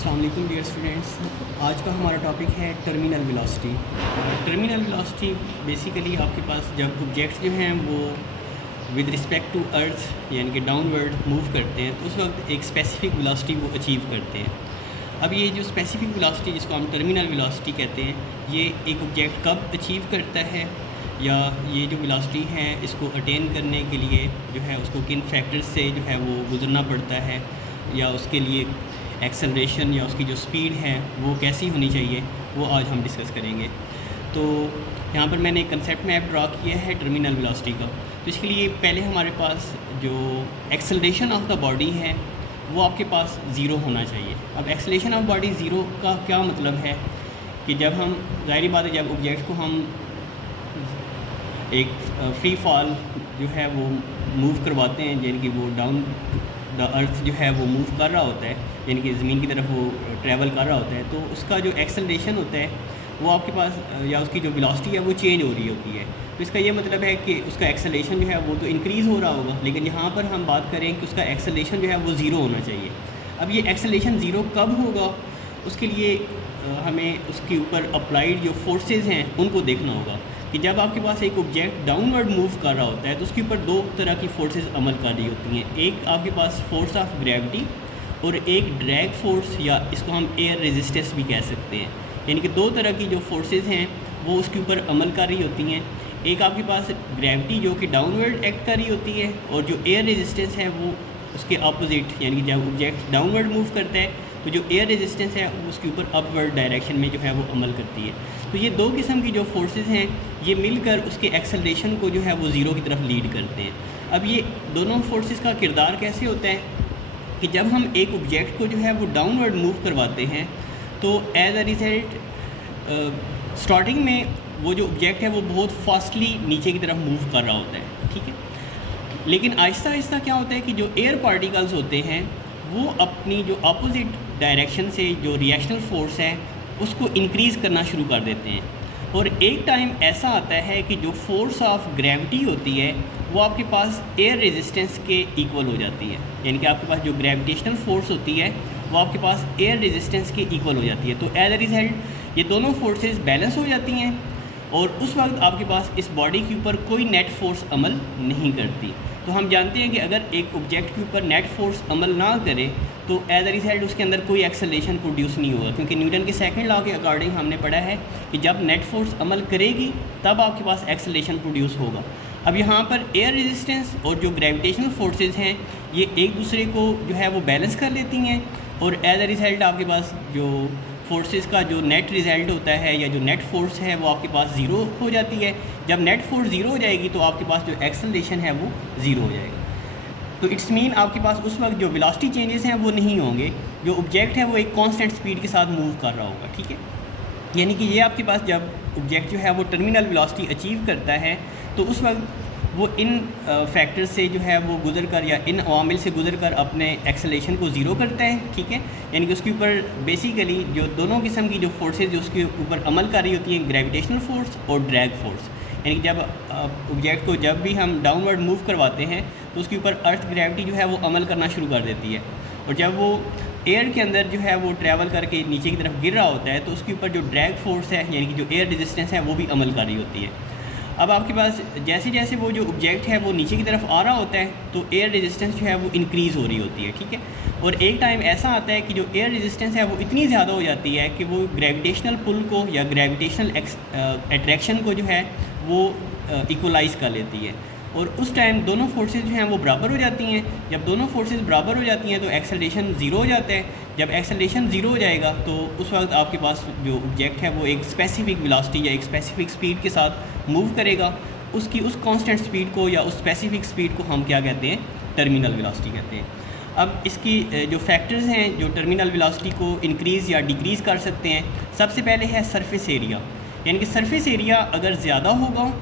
अस्सलाम वालेकुम dear students. आज का हमारा टॉपिक है terminal velocity. Terminal velocity basically आपके पास जब ऑब्जेक्ट्स जो हैं वो विद रिस्पेक्ट टू अर्थ यानी कि डाउनवर्ड मूव करते हैं तो उस वक्त एक स्पेसिफिक वेलोसिटी वो अचीव करते हैं। अब ये जो स्पेसिफिक वेलोसिटी जिसको हम टर्मिनल वेलोसिटी कहते हैं, ये एक ऑब्जेक्ट कब अचीव करता है या ये जो वेलोसिटी है इसको अटेन करने के लिए जो है उसको किन फैक्टर्स से जो है वो गुजरना पड़ता है या उसके लिए एक्सेलरेशन या उसकी जो स्पीड है वो कैसी होनी चाहिए, वो आज हम डिस्कस करेंगे। तो यहाँ पर मैंने एक कंसेप्ट मैप ड्रा किया है टर्मिनल वेलोसिटी का। तो इसके लिए पहले हमारे पास जो एक्सेलरेशन ऑफ द बॉडी है वो आपके पास ज़ीरो होना चाहिए। अब एक्सेलरेशन ऑफ बॉडी ज़ीरो का क्या मतलब है कि जब हम ज़ाहिर बात है जब ऑब्जेक्ट को हम एक फ्री फॉल जो है वो मूव करवाते हैं, यानी कि वो डाउन द अर्थ जो है वो मूव कर रहा होता है, यानी कि ज़मीन की तरफ वो ट्रैवल कर रहा होता है, तो उसका जो एक्सेलरेशन होता है वो आपके पास या उसकी जो वेलोसिटी है वो चेंज हो रही होती है। तो इसका ये मतलब है कि उसका एक्सेलरेशन जो है वो तो इंक्रीज़ हो रहा होगा, लेकिन यहाँ पर हम बात करें कि उसका एक्सेलरेशन जो है वो ज़ीरो होना चाहिए। अब ये एक्सेलरेशन ज़ीरो कब होगा, उसके लिए हमें उसके ऊपर अप्लाइड जो फोर्सेस हैं उनको देखना होगा कि जब आपके पास एक ऑब्जेक्ट डाउनवर्ड मूव कर रहा होता है तो उसके ऊपर दो तरह की फोर्सेस अमल कर रही होती हैं। एक आपके पास फोर्स ऑफ ग्रेविटी और एक ड्रैग फोर्स, या इसको हम एयर रेजिस्टेंस भी कह सकते हैं। यानी कि दो तरह की जो फोर्सेस हैं वो उसके ऊपर अमल कर रही होती हैं। एक आपके पास ग्रेविटी जो कि डाउनवर्ड एक्ट कर रही होती है, और जो एयर रेजिस्टेंस है वो उसके अपोजिट, यानी कि जब ऑब्जेक्ट डाउनवर्ड मूव करता है तो जो एयर रेजिस्टेंस है वो उसके ऊपर अपवर्ड डायरेक्शन में जो है वो अमल करती है। तो ये दो किस्म की जो फोर्सेस हैं ये मिलकर उसके एक्सेलरेशन को जो है वो ज़ीरो की तरफ लीड करते हैं। अब ये दोनों फोर्सेस का किरदार कैसे होता है कि जब हम एक ऑब्जेक्ट को जो है वो डाउनवर्ड मूव करवाते हैं तो एज अ रिज़ल्ट स्टार्टिंग में वो जो ऑब्जेक्ट है वो बहुत फास्टली नीचे की तरफ मूव कर रहा होता है, ठीक है। लेकिन आहिस्ता आहिस्ता क्या होता है कि जो एयर पार्टिकल्स होते हैं वो अपनी जो अपोजिट डायरेक्शन से जो रिएक्शनल फोर्स है उसको इंक्रीज़ करना शुरू कर देते हैं, और एक टाइम ऐसा आता है कि जो फोर्स ऑफ ग्रेविटी होती है वो आपके पास एयर रेजिस्टेंस के इक्वल हो जाती है। यानी कि आपके पास जो ग्रेविटेशनल फोर्स होती है वो आपके पास एयर रेजिस्टेंस के इक्वल हो जाती है। तो एज अ रिज़ल्ट ये दोनों फोर्सेस बैलेंस हो जाती हैं, और उस वक्त आपके पास इस बॉडी के ऊपर कोई नेट फोर्स अमल नहीं करती। तो हम जानते हैं कि अगर एक ऑब्जेक्ट के ऊपर नेट फोर्स अमल ना करे तो एज अ रिज़ल्ट उसके अंदर कोई एक्सेलरेशन प्रोड्यूस नहीं होगा, क्योंकि न्यूटन के सेकंड लॉ के अकॉर्डिंग हमने पढ़ा है कि जब नेट फोर्स अमल करेगी तब आपके पास एक्सेलरेशन प्रोड्यूस होगा। अब यहाँ पर एयर रेजिस्टेंस और जो ग्रेविटेशनल फोर्सेस हैं ये एक दूसरे को जो है वो बैलेंस कर लेती हैं, और एज अ रिज़ल्ट आपके पास जो फोर्सेस का जो नेट रिज़ल्ट होता है या जो नेट फोर्स है वो आपके पास ज़ीरो हो जाती है। जब नेट फोर्स ज़ीरो हो जाएगी तो आपके पास जो एक्सेलरेशन है वो ज़ीरो हो जाएगा। तो इट्स मीन आपके पास उस वक्त जो वेलोसिटी चेंजेस हैं वो नहीं होंगे, जो ऑब्जेक्ट है वो एक कांस्टेंट स्पीड के साथ मूव कर रहा होगा, ठीक है। यानी कि ये आपके पास जब ऑब्जेक्ट जो है वो टर्मिनल वेलोसिटी अचीव करता है तो उस वक्त वो इन फैक्टर से जो है वो गुजर कर या इन अवामिल से गुजर कर अपने एक्सेलरेशन को ज़ीरो करता है, ठीक है। यानी कि उसके ऊपर बेसिकली जो दोनों किस्म की जो फोर्सेस जो उसके ऊपर अमल कर रही होती हैं, ग्रेविटेशनल फोर्स और ड्रैग फोर्स। यानी कि जब ऑब्जेक्ट को जब भी हम डाउनवर्ड मूव करवाते हैं तो उसके ऊपर अर्थ ग्रेविटी जो है वो अमल करना शुरू कर देती है, और जब वो एयर के अंदर जो है वो ट्रैवल करके नीचे की तरफ गिर रहा होता है तो उसके ऊपर जो ड्रैग फोर्स है यानी कि जो एयर रेजिस्टेंस है वो भी अमल कर रही होती है। अब आपके पास जैसे जैसे वो जो ऑब्जेक्ट है वो नीचे की तरफ आ रहा होता है तो एयर रेजिस्टेंस जो है वो इंक्रीज़ हो रही होती है, ठीक है। और एक टाइम ऐसा आता है कि जो एयर रेजिस्टेंस है वो इतनी ज़्यादा हो जाती है कि वो ग्रेविटेशनल पुल को या ग्रेविटेशनल अट्रैक्शन को जो है वो इक्वलाइज़ कर लेती है, और उस टाइम दोनों फोर्सेस जो हैं वो बराबर हो जाती हैं। जब दोनों फोर्सेस बराबर हो जाती हैं तो एक्सेलरेशन ज़ीरो हो जाता है। जब एक्सेलरेशन ज़ीरो हो जाएगा तो उस वक्त आपके पास जो ऑब्जेक्ट है वो एक स्पेसिफिक वेलोसिटी या एक स्पेसिफिक स्पीड के साथ मूव करेगा। उसकी उस कांस्टेंट स्पीड को या उस स्पेसिफिक स्पीड को हम क्या कहते हैं, टर्मिनल वेलोसिटी कहते हैं। अब इसकी जो फैक्टर्स हैं जो टर्मिनल वेलोसिटी को इंक्रीज़ या डिक्रीज़ कर सकते हैं, सबसे पहले है सरफेस एरिया। यानी कि सरफेस एरिया अगर ज़्यादा होगा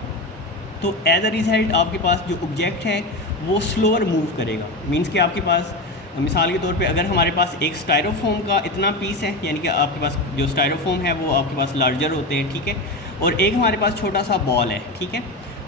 तो एज अ रिज़ल्ट आपके पास जो ऑब्जेक्ट है वो स्लोअर मूव करेगा। मींस कि आपके पास मिसाल के तौर पे अगर हमारे पास एक स्टायरोफोम का इतना पीस है, यानी कि आपके पास जो स्टायरोफोम है वो आपके पास लार्जर होते हैं, ठीक है, और एक हमारे पास छोटा सा बॉल है, ठीक है।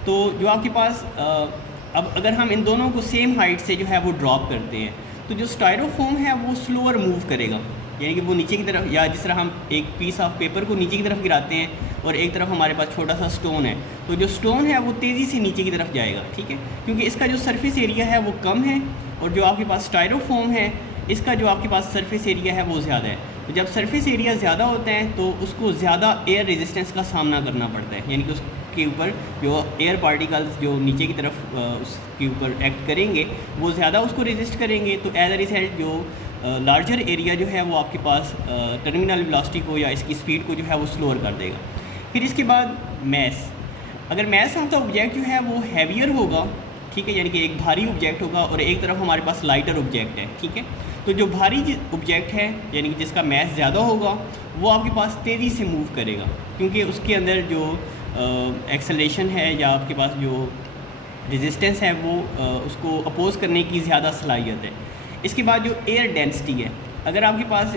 तो जो आपके पास अब अगर हम इन दोनों को सेम हाइट से जो है वो ड्रॉप करते हैं तो जो स्टायरोफोम है वो स्लोअर मूव करेगा, यानी कि वो नीचे की तरफ, या जिस तरह हम एक पीस ऑफ पेपर को नीचे की तरफ गिराते हैं और एक तरफ हमारे पास छोटा सा स्टोन है, तो जो स्टोन है वो तेज़ी से नीचे की तरफ जाएगा, ठीक है, क्योंकि इसका जो सरफेस एरिया है वो कम है और जो आपके पास स्टायरोफोम है इसका जो आपके पास सरफेस एरिया है वो ज़्यादा है। तो जब सरफेस एरिया ज़्यादा होता है तो उसको ज़्यादा एयर रेजिस्टेंस का सामना करना पड़ता है, यानी कि उसके ऊपर जो एयर पार्टिकल्स जो नीचे की तरफ उसके ऊपर एक्ट करेंगे वो ज़्यादा उसको रेजिस्ट करेंगे। तो एज अ रिजल्ट जो लार्जर एरिया जो है वो आपके पास टर्मिनल वेलोसिटी को या इसकी स्पीड को जो है वो स्लोअर कर देगा। फिर इसके बाद मैस, अगर मैस ऑफ द ऑब्जेक्ट जो है वो हैवियर होगा, ठीक है, यानी कि एक भारी ऑब्जेक्ट होगा और एक तरफ हमारे पास लाइटर ऑब्जेक्ट है, ठीक है, तो जो भारी ऑब्जेक्ट है यानी कि जिसका मैस ज़्यादा होगा वो आपके पास तेज़ी से मूव करेगा, क्योंकि उसके अंदर जो एक्सेलरेशन है या आपके पास जो रेजिस्टेंस है वो उसको अपोज करने की ज़्यादा सलाहियत है। इसके बाद जो एयर डेंसिटी है, अगर आपके पास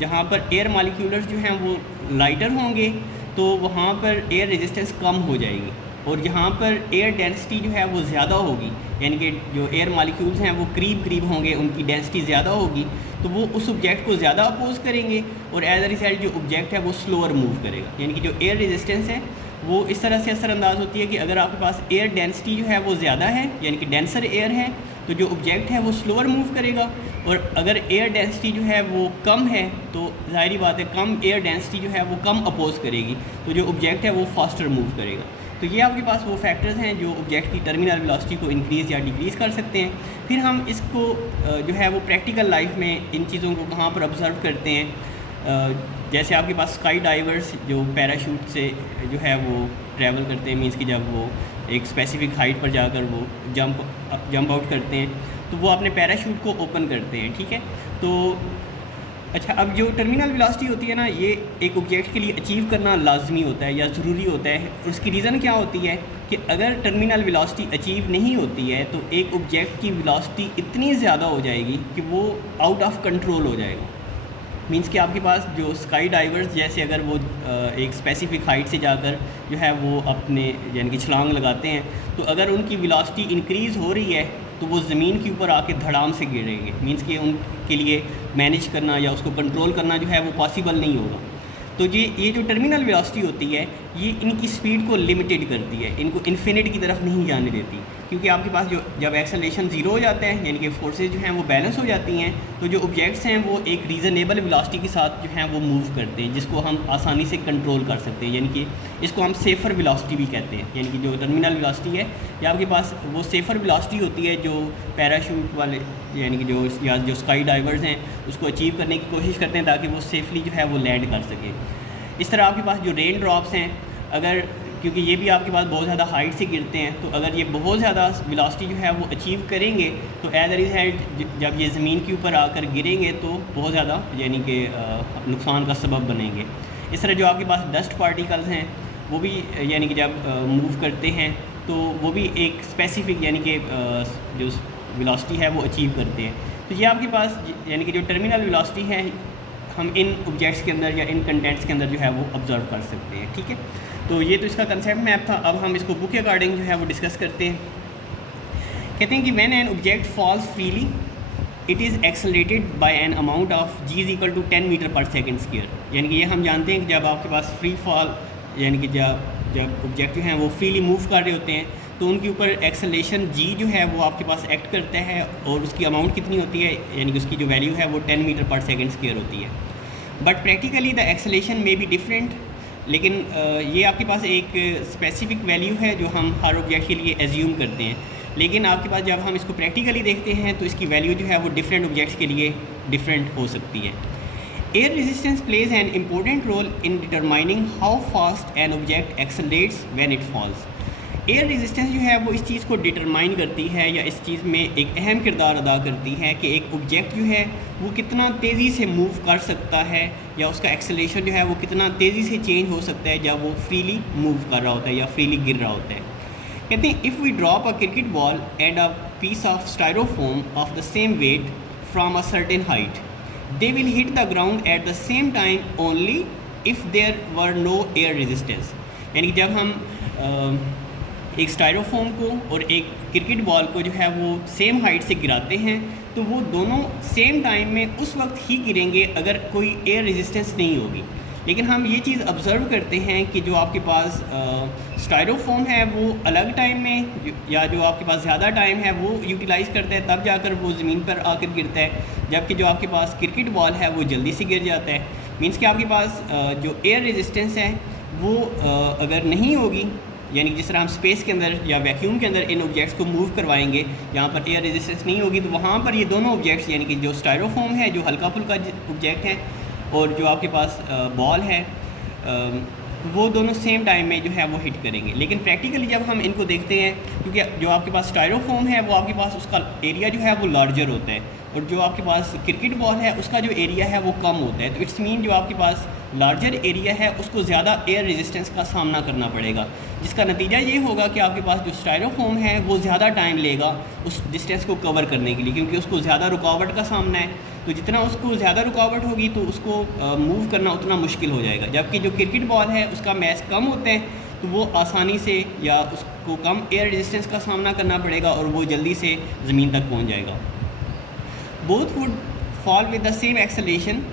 जहाँ पर एयर मालिक्यूल्स जो हैं वो लाइटर होंगे तो वहाँ पर एयर रेजिस्टेंस कम हो जाएगी, और जहाँ पर एयर डेंसिटी जो है वो ज़्यादा होगी, यानी कि जो एयर मालिक्यूल्स हैं वो करीब होंगे, उनकी डेंसिटी ज़्यादा होगी, तो वो उस ऑब्जेक्ट को ज़्यादा अपोज करेंगे और एज अ रिजल्ट जो ऑब्जेक्ट है वो स्लोअर मूव करेगा। यानी कि जो एयर रेजिस्टेंस है वो इस तरह से असरअंदाज होती है कि अगर आपके पास एयर डेंसिटी जो है वो ज़्यादा है, यानी कि डेंसर एयर है, तो जो ऑब्जेक्ट है वो स्लोअर मूव करेगा, और अगर एयर डेंसिटी जो है वो कम है तो ज़ाहिरी बात है कम एयर डेंसिटी जो है वो कम अपोज करेगी, तो जो ऑब्जेक्ट है वो फास्टर मूव करेगा। तो ये आपके पास वो फैक्टर्स हैं जो ऑब्जेक्ट की टर्मिनल वेलोसिटी को इंक्रीज़ या डिक्रीज़ कर सकते हैं। फिर हम इसको जो है वो प्रैक्टिकल लाइफ में इन चीज़ों को कहाँ पर ऑब्ज़र्व करते हैं, जैसे आपके पास स्काई डाइवर्स जो पैराशूट से जो है वो ट्रैवल करते हैं, मींस कि जब वो एक स्पेसिफिक हाइट पर जाकर वो जंप आउट करते हैं तो वो अपने पैराशूट को ओपन करते हैं, ठीक है। तो अच्छा, अब जो टर्मिनल वेलोसिटी होती है ना, ये एक ऑब्जेक्ट के लिए अचीव करना लाजमी होता है या ज़रूरी होता है। उसकी रीज़न क्या होती है कि अगर टर्मिनल वेलोसिटी अचीव नहीं होती है तो एक ऑब्जेक्ट की वेलोसिटी इतनी ज़्यादा हो जाएगी कि वो आउट ऑफ कंट्रोल हो जाएगा। मींस कि आपके पास जो स्काई डाइवर्स जैसे अगर वो एक स्पेसिफिक हाइट से जाकर जो है वो अपने यानी कि छलांग लगाते हैं, तो अगर उनकी वेलोसिटी इंक्रीज़ हो रही है तो वो ज़मीन के ऊपर आके धड़ाम से गिरेंगे। मींस कि उनके लिए मैनेज करना या उसको कंट्रोल करना जो है वो पॉसिबल नहीं होगा। तो ये जो टर्मिनल वेलोसिटी होती है ये इनकी स्पीड को लिमिटेड करती है, इनको इन्फिनिट की तरफ नहीं जाने देती, क्योंकि आपके पास जो जब एक्सेलरेशन ज़ीरो हो जाता है यानी कि फोर्सेज जो हैं वो बैलेंस हो जाती हैं, तो जो ऑब्जेक्ट्स हैं वो एक रीज़नेबल वेलोसिटी के साथ जो हैं वो मूव करते हैं, जिसको हम आसानी से कंट्रोल कर सकते हैं, यानी कि इसको हम सेफ़र वेलोसिटी भी कहते हैं। यानी कि जो टर्मिनल वेलोसिटी है या आपके पास वो सेफ़र वेलोसिटी होती है जो पैराशूट वाले यानी कि जो स्काई डाइवर्स हैं उसको अचीव करने की कोशिश करते हैं ताकि वो सेफली जो है वो लैंड कर सके। इस तरह आपके पास जो रेन ड्रॉप्स हैं, अगर क्योंकि ये भी आपके पास बहुत ज़्यादा हाइट से गिरते हैं, तो अगर ये बहुत ज़्यादा वेलोसिटी जो है वो अचीव करेंगे तो एज अ रिजल्ट जब ये ज़मीन के ऊपर आकर गिरेंगे तो बहुत ज़्यादा यानी कि नुकसान का सबब बनेंगे। इस तरह जो आपके पास डस्ट पार्टिकल्स हैं वो भी यानी कि जब मूव करते हैं तो वो भी एक स्पेसिफिक यानी कि जो वेलोसिटी है वो अचीव करते हैं। तो ये आपके पास यानी कि जो टर्मिनल वेलोसिटी है हम इन ऑब्जेक्ट्स के अंदर या इन कंटेंट्स के अंदर जो है वो ऑब्जर्व कर सकते हैं, ठीक है। तो ये तो इसका कंसेप्ट मैप था। अब हम इसको बुक के अकॉर्डिंग जो है वो डिस्कस करते हैं। कहते हैं कि when an object falls freely it is accelerated by an amount of g = 10 metre per second square. यानी कि ये हम जानते हैं कि जब आपके पास फ्री फॉल यानी कि जब ऑब्जेक्ट जो हैं वो फ्रीली मूव कर रहे होते हैं तो उनके ऊपर एक्सेलरेशन g जो है वो आपके पास एक्ट करता है, और उसकी अमाउंट कितनी होती है यानी कि उसकी जो वैल्यू है वो 10 मीटर पर सेकेंड स्क्वायर होती है। But practically the acceleration may be different, लेकिन ये आपके पास एक स्पेसिफिक वैल्यू है जो हम हर ऑब्जेक्ट के लिए एज्यूम करते हैं, लेकिन आपके पास जब हम इसको प्रैक्टिकली देखते हैं तो इसकी वैल्यू जो है वो डिफरेंट ऑब्जेक्ट्स के लिए डिफरेंट हो सकती है। Air resistance plays an important role in determining how fast an object accelerates when it falls. Air resistance जो है वो इस चीज़ को डिटरमाइन करती है या इस चीज़ में एक अहम किरदार अदा करती है कि एक ऑब्जेक्ट जो है वो कितना तेज़ी से मूव कर सकता है या उसका एक्सेलरेशन जो है वो कितना तेज़ी से चेंज हो सकता है जब वो फ्रीली मूव कर रहा होता है या फ्रीली गिर रहा होता है। कहते हैं if we drop a cricket ball and a piece of styrofoam of the same weight from a certain height they will hit the ground at the same time only if there were no air resistance. यानी कि जब हम एक styrofoam को और एक cricket ball को जो है वो सेम हाइट से गिराते हैं तो वो दोनों सेम टाइम में उस वक्त ही गिरेंगे अगर कोई एयर रेजिस्टेंस नहीं होगी। लेकिन हम ये चीज़ ऑब्ज़र्व करते हैं कि जो आपके पास स्टायरोफोम है वो अलग टाइम में या जो आपके पास ज़्यादा टाइम है वो यूटिलाइज़ करता है, तब जाकर वो ज़मीन पर आकर गिरता है, जबकि जो आपके पास क्रिकेट बॉल है वो जल्दी से गिर जाता है। मीन्स कि आपके पास जो एयर रेजिस्टेंस है वो अगर नहीं होगी, यानी जिस तरह हम स्पेस के अंदर या वैक्यूम के अंदर इन ऑब्जेक्ट्स को मूव करवाएंगे, यहाँ पर एयर रेजिस्टेंस नहीं होगी, तो वहाँ पर ये दोनों ऑब्जेक्ट्स यानी कि जो स्टायरोफोम है जो हल्का फुल्का ऑब्जेक्ट है और जो आपके पास बॉल है वो दोनों सेम टाइम में जो है वो हिट करेंगे। लेकिन प्रैक्टिकली जब हम इनको देखते हैं, क्योंकि जो आपके पास स्टायरोफोम है वो आपके पास उसका एरिया जो है वो लार्जर होता है और जो आपके पास क्रिकेट बॉल है उसका जो एरिया है वो कम होता है, तो इट्स मीन जो आपके पास लार्जर एरिया है उसको ज़्यादा एयर रेजिस्टेंस का सामना करना पड़ेगा, जिसका नतीजा ये होगा कि आपके पास जो स्टायरोफोम है वो ज़्यादा टाइम लेगा उस डिस्टेंस को कवर करने के लिए, क्योंकि उसको ज़्यादा रुकावट का सामना है। तो जितना उसको ज़्यादा रुकावट होगी तो उसको मूव करना उतना मुश्किल हो जाएगा, जबकि जो क्रिकेट बॉल है उसका मैस कम होते हैं तो वो आसानी से या उसको कम एयर रेजिस्टेंस का सामना करना पड़ेगा और वो जल्दी से ज़मीन तक पहुंच जाएगा। Both would fall with the same acceleration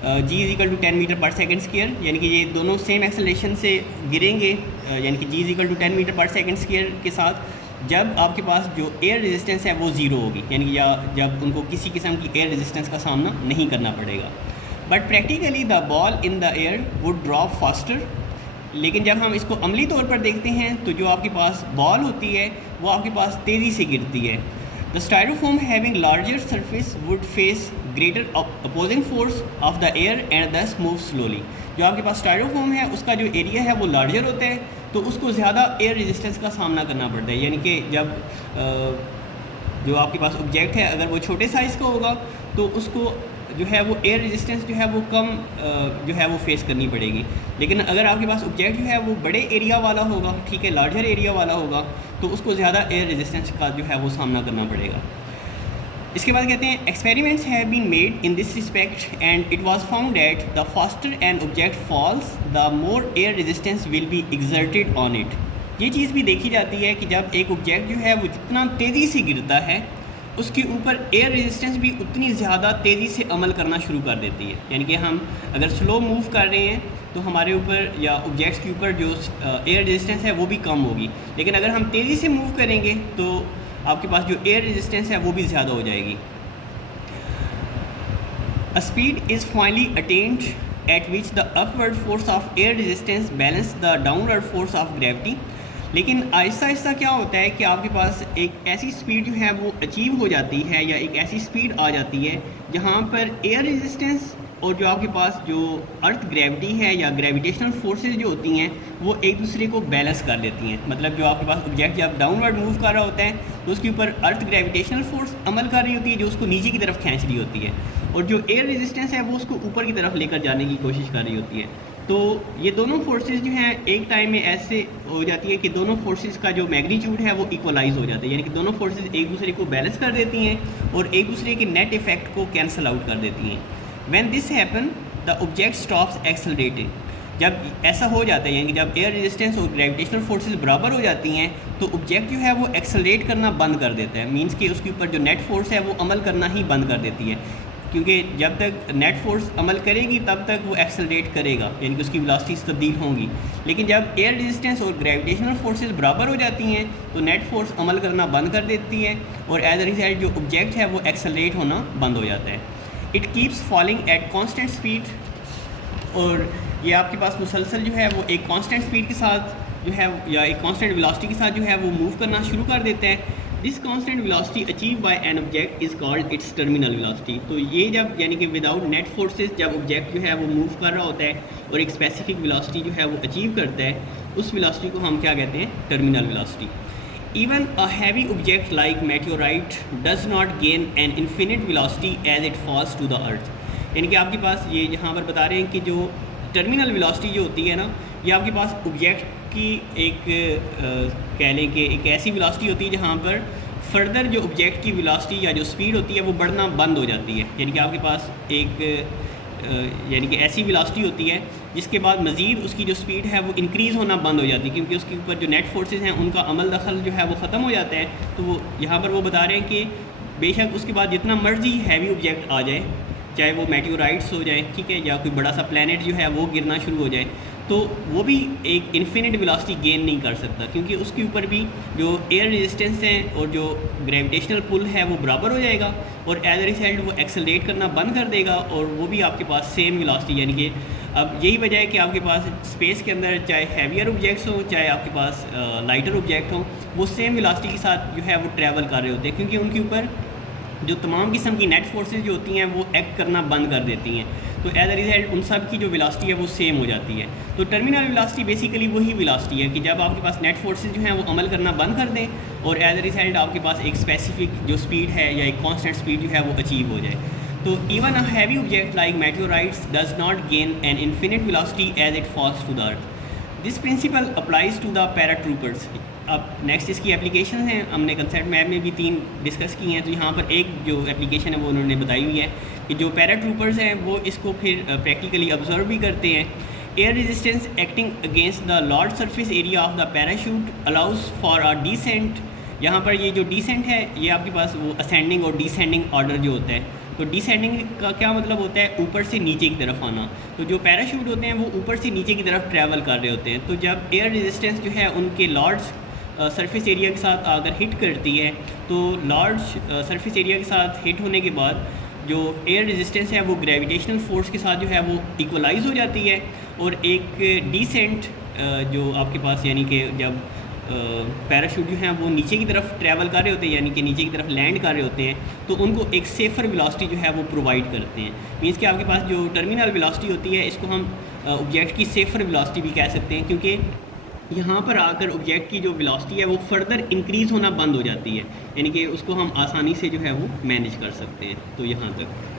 g is equal to 10 metre per second square, यानी कि ये दोनों सेम एक्सेलरेशन से गिरेंगे, यानी कि g is equal to 10 metre per second square के साथ जब आपके पास जो एयर रेजिस्टेंस है वो ज़ीरो होगी, यानी कि या जब उनको किसी किस्म की एयर रेजिस्टेंस का सामना नहीं करना पड़ेगा। But practically the ball in the air would drop faster, लेकिन जब हम इसको अमली तौर पर देखते हैं तो जो आपके पास बॉल होती है वो आपके पास तेज़ी से गिरती है। The styrofoam having larger surface would face greater opposing force of the air and दस मूव स्लोली। जो आपके पास स्टायरोफोम है उसका जो एरिया है वो लार्जर होता है तो उसको ज़्यादा एयर रेजिस्टेंस का सामना करना पड़ता है, यानी कि जब जो आपके पास ऑब्जेक्ट है अगर वो छोटे साइज़ का होगा तो उसको जो है वो एयर रेजिस्टेंस जो है वो कम जो है वो फेस करनी पड़ेगी। लेकिन अगर आपके पास ऑब्जेक्ट जो है वो बड़े एरिया वाला होगा, ठीक है, लार्जर एरिया वाला होगा, तो उसको ज़्यादा एयर रेजिस्टेंस का जो है वो सामना करना पड़ेगा। इसके बाद कहते हैं experiments have been made in this respect and it was found that the faster an object falls the more air resistance will be exerted on it. ये चीज़ भी देखी जाती है कि जब एक ऑब्जेक्ट जो है वो जितना तेज़ी से गिरता है उसके ऊपर एयर रेजिस्टेंस भी उतनी ज़्यादा तेज़ी से अमल करना शुरू कर देती है। यानी कि हम अगर स्लो मूव कर रहे हैं तो हमारे ऊपर या ऑब्जेक्ट्स के ऊपर जो एयर रेजिस्टेंस है वो भी कम होगी, लेकिन अगर हम तेज़ी से मूव करेंगे तो आपके पास जो एयर रेजिस्टेंस है वो भी ज़्यादा हो जाएगी। A speed is finally attend eight which the upward force of air resistance balance the downward force of gravity. लेकिन आहिस्ता आहिस्ता क्या होता है कि आपके पास एक ऐसी स्पीड जो है वो अचीव हो जाती है या एक ऐसी स्पीड आ जाती है जहाँ पर एयर रेजिस्टेंस और जो आपके पास जो अर्थ ग्रेविटी है या ग्रेविटेशनल फोर्सेस जो होती हैं वो एक दूसरे को बैलेंस कर लेती हैं। मतलब जो आपके पास ऑब्जेक्ट जब डाउनवर्ड मूव कर रहा होता है तो उसके ऊपर अर्थ ग्रेविटेशनल फोर्स अमल कर रही होती है जो उसको नीचे की तरफ खींच रही होती है, और जो एयर रेजिस्टेंस है वो उसको ऊपर की तरफ लेकर जाने की कोशिश कर रही होती है। तो ये दोनों फोर्सेस जो हैं एक टाइम में ऐसे हो जाती है कि दोनों फोर्सेस का जो मैग्नीट्यूड है वो इक्वलाइज हो जाता है, यानी कि दोनों फोर्सेस एक दूसरे को बैलेंस कर देती हैं और एक दूसरे के नेट इफेक्ट को कैंसिल आउट कर देती हैं। When this happen the object stops accelerating. जब ऐसा हो जाता है यानी कि जब एयर रेजिस्टेंस और ग्रेविटेशनल फोर्सेस बराबर हो जाती हैं तो ऑब्जेक्ट जो है वो एक्सेलरेट करना बंद कर देता है। मींस कि उसके ऊपर जो नेट फोर्स है वो अमल करना ही बंद कर देती है, क्योंकि जब तक नेट फोर्स अमल करेगी तब तक वो एक्सेलरेट करेगा, यानी कि उसकी वेलोसिटीज़ तब्दील होंगी। लेकिन जब एयर रेजिस्टेंस और ग्रेविटेशनल फोर्सेस बराबर हो जाती हैं तो नेट फोर्स अमल करना बंद कर देती है और एज अ रिजल्ट जो ऑब्जेक्ट है वो एक्सेलरेट होना बंद हो जाता है। It keeps falling at constant speed, और ये आपके पास मुसलसल जो है वो एक कांस्टेंट स्पीड के साथ जो है या एक कांस्टेंट वेलोसिटी के साथ जो है वो मूव करना शुरू कर देते हैं। This constant velocity achieve by an object is called its terminal velocity. तो ये जब यानी कि विदाउट नेट फोर्सेस जब ऑब्जेक्ट जो है वो मूव कर रहा होता है और एक स्पेसिफिक वेलोसिटी जो है वो अचीव करता है, उस वेलोसिटी को हम क्या कहते हैं, terminal velocity. Even a heavy object like meteorite does not gain an infinite velocity as it falls to the earth। यानी कि आपके पास ये यहाँ पर बता रहे हैं कि जो टर्मिनल वेलोसिटी जो होती है ना, ये आपके पास ऑब्जेक्ट की एक कह लें कि एक ऐसी वेलोसिटी होती है जहाँ पर फर्दर जो ऑब्जेक्ट की वेलोसिटी या जो स्पीड होती है वो बढ़ना बंद हो जाती है। यानी कि आपके पास एक यानी कि ऐसी वेलोसिटी होती है जिसके बाद मज़ीद उसकी जो स्पीड है वो इंक्रीज़ होना बंद हो जाती है, क्योंकि उसके ऊपर जो नेट फोर्सेस हैं उनका अमल दखल जो है वो ख़त्म हो जाता है। तो वो यहाँ पर वो बता रहे हैं कि बेशक उसके बाद जितना मर्जी हैवी ऑब्जेक्ट आ जाए, चाहे वो मेटेओराइट्स हो जाए, ठीक है, या कोई बड़ा सा प्लैनेट जो है वो गिरना शुरू हो जाए, तो वो भी एक इन्फिनिट वेलोसिटी गेन नहीं कर सकता, क्योंकि उसके ऊपर भी जो एयर रेजिस्टेंस है और जो ग्रेविटेशनल पुल है वो बराबर हो जाएगा, और एज ए रिजल्ट वो एक्सेलरेट करना बंद कर देगा, और वो भी आपके पास सेम वेलोसिटी, यानी कि अब यही वजह है कि आपके पास स्पेस के अंदर चाहे हैवियर ऑब्जेक्ट्स हों चाहे आपके पास लाइटर ऑब्जेक्ट हों, वो सेम वेलोसिटी के साथ जो है वो ट्रैवल कर रहे होते हैं, क्योंकि उनके ऊपर जो तमाम किस्म की नेट फोर्सेस जो होती हैं वो एक्ट करना बंद कर देती हैं। तो एज अ रिजल्ट उन सब की जो वेलोसिटी है वो सेम हो जाती है। तो टर्मिनल वेलोसिटी बेसिकली वही वेलोसिटी है कि जब आपके पास नेट फोर्सेस जो हैं वो अमल करना बंद कर दें, और एज अ रिजल्ट आपके पास एक स्पेसिफिक जो स्पीड है या एक कांस्टेंट स्पीड जो है वो अचीव हो जाए। तो even a heavy object like meteorites does not gain an infinite velocity as it falls to the earth. This principle applies to the paratroopers. अब नेक्स्ट इसकी एप्लीकेशन हैं, हमने कंसेप्ट मैप में भी 3 डिस्कस की हैं। तो यहाँ पर एक जो एप्लीकेशन है वो उन्होंने बताई हुई है कि जो पैराट्रूपर्स हैं वो इसको फिर प्रैक्टिकली ऑब्जर्व भी करते हैं। Air resistance acting against the large surface area of the parachute allows for a descent. यहाँ पर ये जो डिसेंट है ये आपके पास वो असेंडिंग और डिसेंडिंग ऑर्डर जो होता है। तो डिसेंडिंग का क्या मतलब होता है? ऊपर से नीचे की तरफ आना। तो जो पैराशूट होते हैं वो ऊपर से नीचे की तरफ ट्रैवल कर रहे होते हैं। तो जब एयर रेजिस्टेंस जो है उनके लार्ज सरफेस एरिया के साथ अगर हिट करती है, तो लार्ज सरफेस एरिया के साथ हिट होने के बाद जो एयर रेजिस्टेंस है वो ग्रेविटेशनल फोर्स के साथ जो है वो इक्वलाइज हो जाती है, और एक डिसेंट जो आपके पास, यानी कि जब पैराशूट जो हैं वो नीचे की तरफ ट्रैवल कर रहे होते हैं, यानी कि नीचे की तरफ लैंड कर रहे होते हैं, तो उनको एक सेफ़र वेलोसिटी जो है वो प्रोवाइड करते हैं। मीन्स कि आपके पास जो टर्मिनल वेलोसिटी होती है इसको हम ऑब्जेक्ट की सेफ़र वेलोसिटी भी कह सकते हैं, क्योंकि यहाँ पर आकर ऑब्जेक्ट की जो वेलोसिटी है वो फर्दर इंक्रीज़ होना बंद हो जाती है, यानी कि उसको हम आसानी से जो है वो मैनेज कर सकते हैं। तो यहाँ तक।